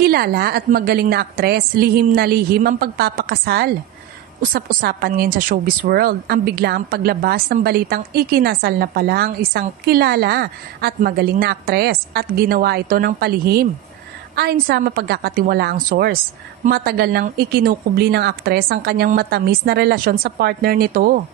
Kilala at magaling na aktres, lihim na lihim ang pagpapakasal. Usap-usapan ngayon sa showbiz world ang biglaang paglabas ng balitang ikinasal na pala ang isang kilala at magaling na aktres at ginawa ito ng palihim. Ayon sa mapagkakatiwalaang source, matagal nang ikinukubli ng aktres ang kanyang matamis na relasyon sa partner nito.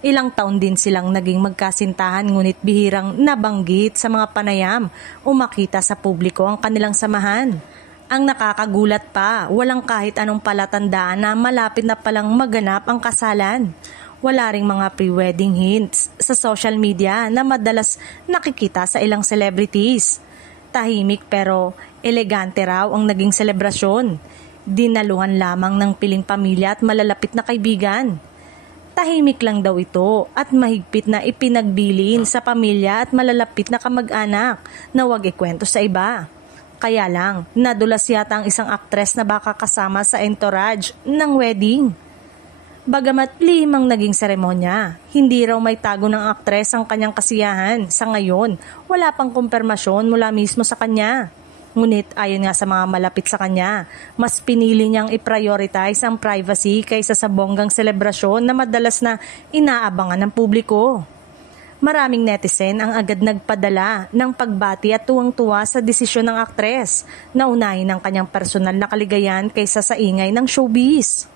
Ilang taon din silang naging magkasintahan ngunit bihirang nabanggit sa mga panayam o makita sa publiko ang kanilang samahan. Ang nakakagulat pa, walang kahit anong palatandaan na malapit na palang maganap ang kasalan. Wala ring mga pre-wedding hints sa social media na madalas nakikita sa ilang celebrities. Tahimik pero elegante raw ang naging selebrasyon. Dinaluhan lamang ng piling pamilya at malalapit na kaibigan. Tahimik lang daw ito at mahigpit na ipinagbilin sa pamilya at malalapit na kamag-anak na huwag ikwento sa iba. Kaya lang, nadulas yata ang isang aktres na baka kasama sa entourage ng wedding. Bagamat limang naging seremonya, hindi raw may tago ng aktres ang kanyang kasiyahan. Sa ngayon, wala pang kumpirmasyon mula mismo sa kanya. Ngunit ayon nga sa mga malapit sa kanya, mas pinili niyang i-prioritize ang privacy kaysa sa bonggang selebrasyon na madalas na inaabangan ng publiko. Maraming netizen ang agad nagpadala ng pagbati at tuwang-tuwa sa desisyon ng aktres na unahin ang kanyang personal na kaligayahan kaysa sa ingay ng showbiz.